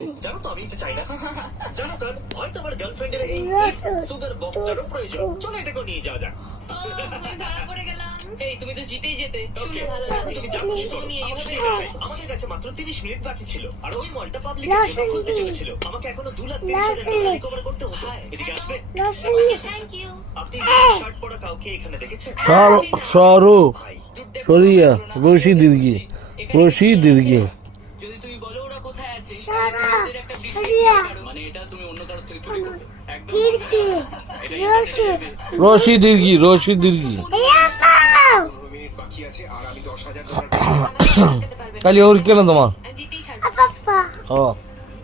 জানো তো আমি এটা চাই না। জানো তো হয়তো আমার গার্লফ্রেন্ডের এই সুগার বক্সটারও প্রয়োজন। চলো এটাকে নিয়ে যাওয়া যাক। ধরা পড়ে গেলাম। এই তুমি তো জিতেই যেতে। ওকে, শুনে ভালো লাগছে। তুমি যা খুশি করো। তুমি আমার এইভাবে সেটা চাই। আমাদের কাছে মাত্র 30 মিনিট বাকি ছিল আর ওই মলটা পাবলিকের জন্য খুলতে চলেছিল। আমাকে এখনো 2,30,000 রিকভার করতে হতো। এদিকে আসবে। Thank you. আপনি শার্ট পরা কাউকে এখানে দেখেছেন? সরু ভাই সরিয়া রশি দীর্ঘি রশি দীর্ঘি যদি তুমি বলো ওরা কোথায় আছে সারা, তাহলে একটা বিশেষ সরিয়া। কারণ। মানে এটা তুমি অন্য কারোর থেকে চুরি করবে। একদম कीर्ति रोशे রশি দীর্ঘি রশি দীর্ঘি यामाओ 15 মিনিট বাকি আছে আর আমি $10,000 খেতে পারবে না। কালি ওর কেন তোমার আমি জিতেই ছাড়বো। पापा ও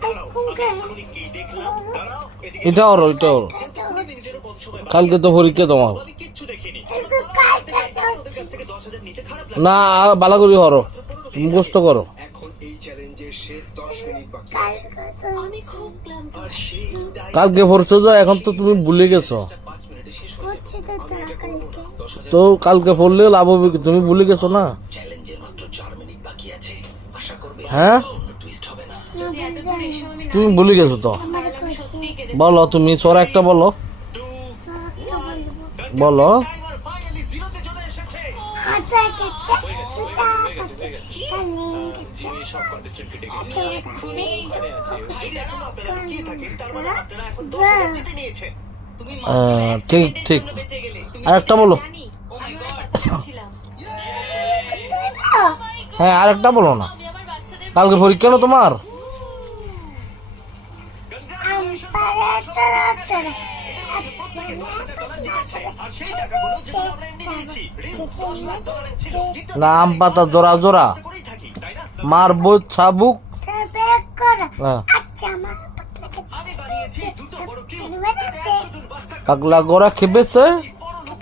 দাঁড়াও, আমি এখনই কি দেখলাম? দাঁড়াও, এদিকে এটা ওর এটা ওর যেহেতু 20 মিনিটেরও কম সময় বাকি কালকে তো পরীক্ষা তোমার আমি কিচ্ছু দেখিনি। इसको काय ওদের কাছ থেকে 10,000 নিতে খারাপ লাগে না বালা করি হরো মুখস্থ করো এখন এই চ্যালেঞ্জের শেষ 10 মিনিট বাকি काय আছে करतो আমি খুব ক্লান্ত। আর সেই কালকে পড়ছো তো এখন তো তুমি ভুলে গেছো 5 মিনিটে শেষ হয়ে कुछ तो तरह करके 10,000 তো কালকে পড়লে লাভ হবে কি? তুমি ভুলে গেছো না চ্যালেঞ্জের মাত্র 4 মিনিট বাকি আছে আশা করবে হ্যাঁ টুইস্ট হবে না যদি এত দূর এসো আমি না তুমি ভুলে গেছো তো তাহলে আমি সত্যিই কেঁদে বলো তুমি চোরা একটা বলো বলো টাইমার ফাইনালি জিরোতে চলে এসেছে आता के चक तुता कनिंग সব কন্টেস্টেন্ট কেটে গেছে এক্ষুনি যদি এখন আপনারা লুকিয়ে থাকেন তার মানে আপনারা এখন 10,000 জিতে নিয়েছেন তুমি ঠিক ঠিক বেঁচে গেলে তুমি আরেকটা বলো জানি ও মাই গড ছিলাম হ্যাঁ আরেকটা বলো না আমি আমার বাচ্চাদের কালকে পরীক্ষা না তোমার আর সেই টাকাগুলো যেগুলো আমরা এমনি দিয়েছি রিস্ক $10,00,000 ছিল কিন্তু না আম পাতা জোড়া জোড়া করেই থাকি তাই না মারবো ছাবুক तबे कर হ্যাঁ अच्छा मां पतला के আমি বানিয়েছি দুটো বড় কিউব চিনবে না সে? 100 জন বাচ্চা পাগলা গোড়া খেপেছে বড় লোক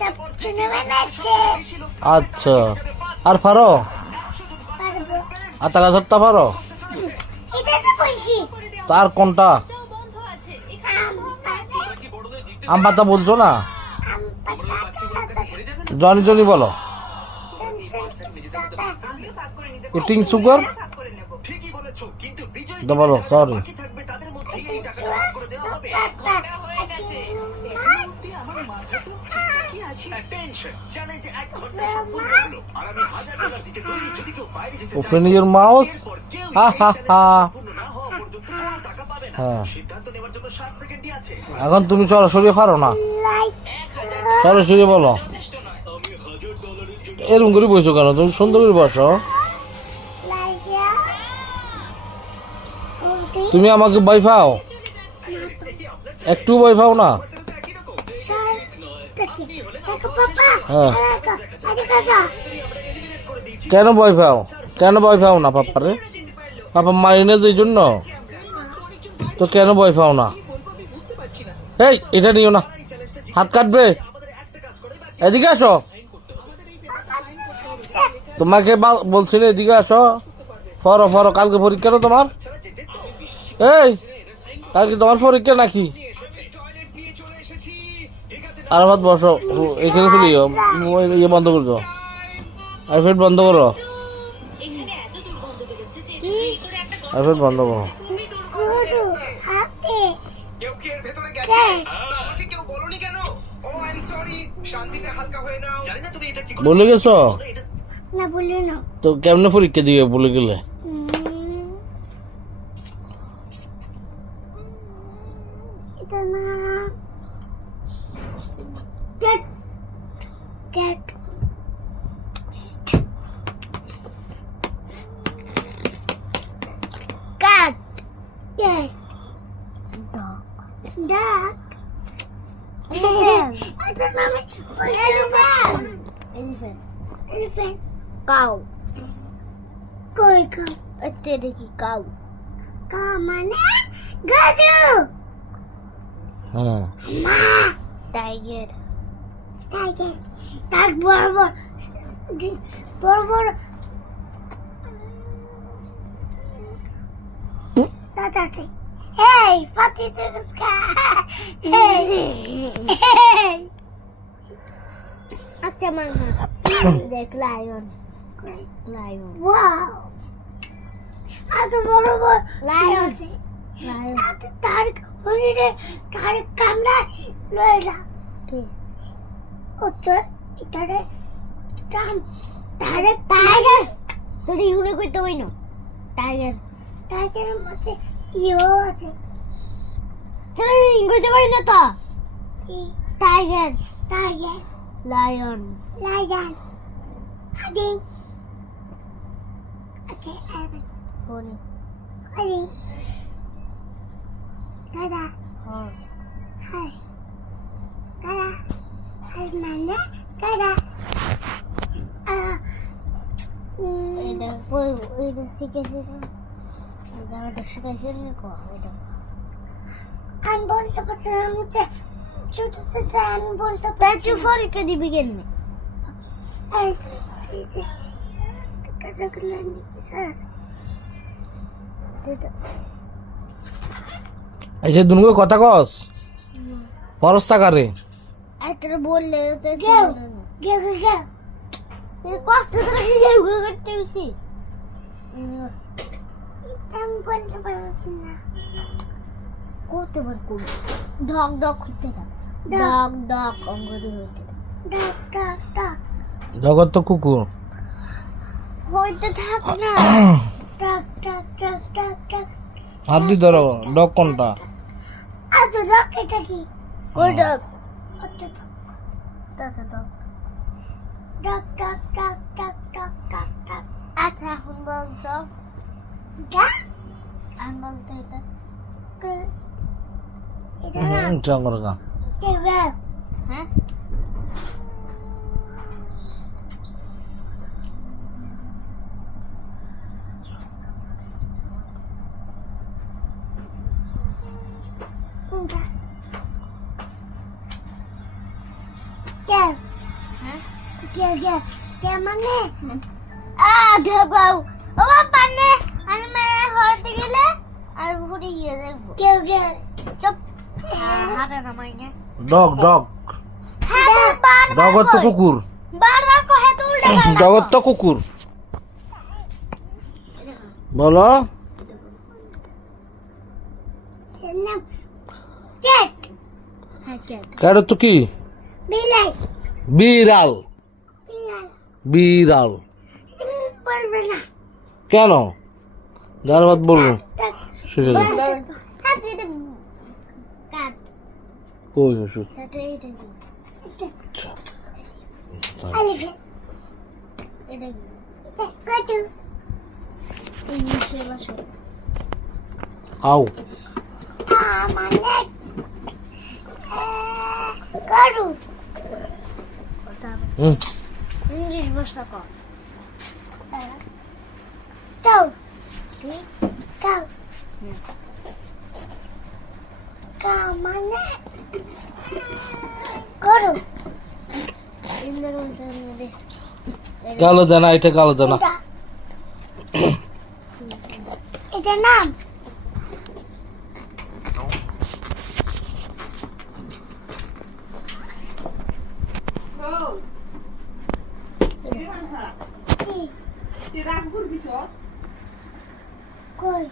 चप चिनवे ना छे আচ্ছা আর পারো পারবো আতা গাছ ধরতে পারো এটা তো কইছি তার কোনটা বন্ধ আছে আম পাতা আম পাতা বলছো না আম পাতা জনি জনি বলো চন চন পাতা আমিও ভাগ করে নিতে ইটিং সুগার ভাগ করে নেব ঠিকই বলেছো কিন্তু বিজয়ী দা বলো সরি বাকি থাকবে তাদের মধ্যেই এই টাকাটা ভাগ করে দেওয়া হবে পাতা এটা হয়ে গেছে টেনশন চ্যালেঞ্জ 1 ঘন্টা সম্পূর্ণ হলো আর আমি $1,000 দিতে তৈরি যদি কেউ বাইরে যেতে চায় ওপেন ইওর মাউথ এরপর কেউ হা হা হা সম্পূর্ণ না হওয়া পর্যন্ত কোনো টাকা পাবে না হ্যাঁ। সিদ্ধান্ত নেওয়ার জন্য 60 সেকেন্ডই আছে এখন তুমি সরাসরি পারো না লাইক সরাসরি বলো যথেষ্ট নয় আমি $1,000 জন্য এরকম করে বসো কেন তুমি সুন্দর করে বসো লাইক ইয়া ওকে তুমি আমাকে ভয় পাও একটু ভয় পাও না একই রকম শার্ট দেখি দেখো পাপা হ্যাঁ আজে কাজা কেন ভয় পাও কেন ভয় পাও না পাপারে পাপা মারি না যে জন্য তো কেন ভয় পাও না এই এটা নিও না হাত কাটবে এদিকে আসো তোমাকে বলছিল এদিকে আসো ফরো ফরো কালকে পরীক্ষা না তোমার এই কালকে তোমার পরীক্ষা নাকি আর ভাত বসো এখানে ফেলি ইয়ে বন্ধ করে দাও আইফেট বন্ধ করো এখানে এত দূর বন্ধ বেরোচ্ছে যে এই করে একটা আইফেট বন্ধ করো খুবই দূর গুরু হাতে কেউ কি এর ভেতরে গেছে আমাকে কেউ বলনি কেন ও আই এম সরি শান্তিতে হালকা হয়ে নাও জানি না তুমি এটা কি করে বলে গেছো এটা না বলি না তো কেমনে পরীক্ষা দিবে বলে গেলে এটা না cat cat cat cat dog dog elephant elephant elephant cow koi cow तेरे की cow cow माने गधू হ্যাঁ মা টাইগার টাইগার তার বড় বড় বড় বড় দাদা সে হেই ফাতি সুস্কা হেই আচ্ছা মামা দেখ লায়ন লায়ন ওয়াও এত বড় বড় লায়ন আছে এত তার হরিণে তার কামড়ায় লয়ে যা ও তো এটারে তারে টাইগার তোর ইউনে কইতে হই না টাইগার টাইগারের মাঝে ইও আছে তোর ইংরেজি কই না তো কি টাইগার টাইগার লায়ন লায়ন আদি ওকে আইবে ফোন আদি দাদা হ্যাঁ হাই দাদা হাই মানে দাদা এটা কই এটা শিখেছি দাদাটা শিখেছি না কো এটা আমি বলতে পারছি না মুঝে ছোট ছোট আমি বলতে পারছি ফরিকে দিবি কেনে এই দিতে কাজা করলে নিছি স্যার দিতে এই যে দুনগো কথা কস পরস্তা করে এত বললে তো গেও গেও গেও এই কষ্ট করে গেও গেও করতে বেশি আমি বলতে পারছি না করতে পারবো ডক ডক করতে থাক ডক ডক অঙ্গদি হইতে ডক ডক ডক জগৎ তো কুকুর হইতে থাক না dog dog dog dog dog হাত দি ধরো ডগ কোনটা আজ ডক এটা কি কোন ডক আচ্ছা dog dog dog dog dog dog dog dog dog আচ্ছা এখন বলতো গা আমি বলতে এটা এটা না জঙ্গল গা দেবা হ্যাঁ কোনটা কে হ্যাঁ কে মানে ঢাকাও বাবা পানে আমি মানে হতে গেলে আর ঘুরে গিয়ে দেখবো কেউ চুপ হাতে নামাইনে ডগ ডগ জগৎ তো কুকুর বারবার কহে তো উল্টা পাল্টা জগৎ তো কুকুর বলো নাম ক্যাট হ্যাঁ ক্যাট কেন তো কি বিলাই বিড়াল বিলাই বিড়াল তুমি বলবে না কেন যার বাদ বলবো tak শিখে যাও হাতে দে কাট কই ওষুধ এটা এটা আলিফে এটা কত ইংলিশে ভাষা আও মানে কারু হুম ইংলিশ ভাষা কর কাউ কাউ কাউ মানে করু ইন্দ্র মধ্যে কালো দানা এটা কালো দানা এটা নাম কই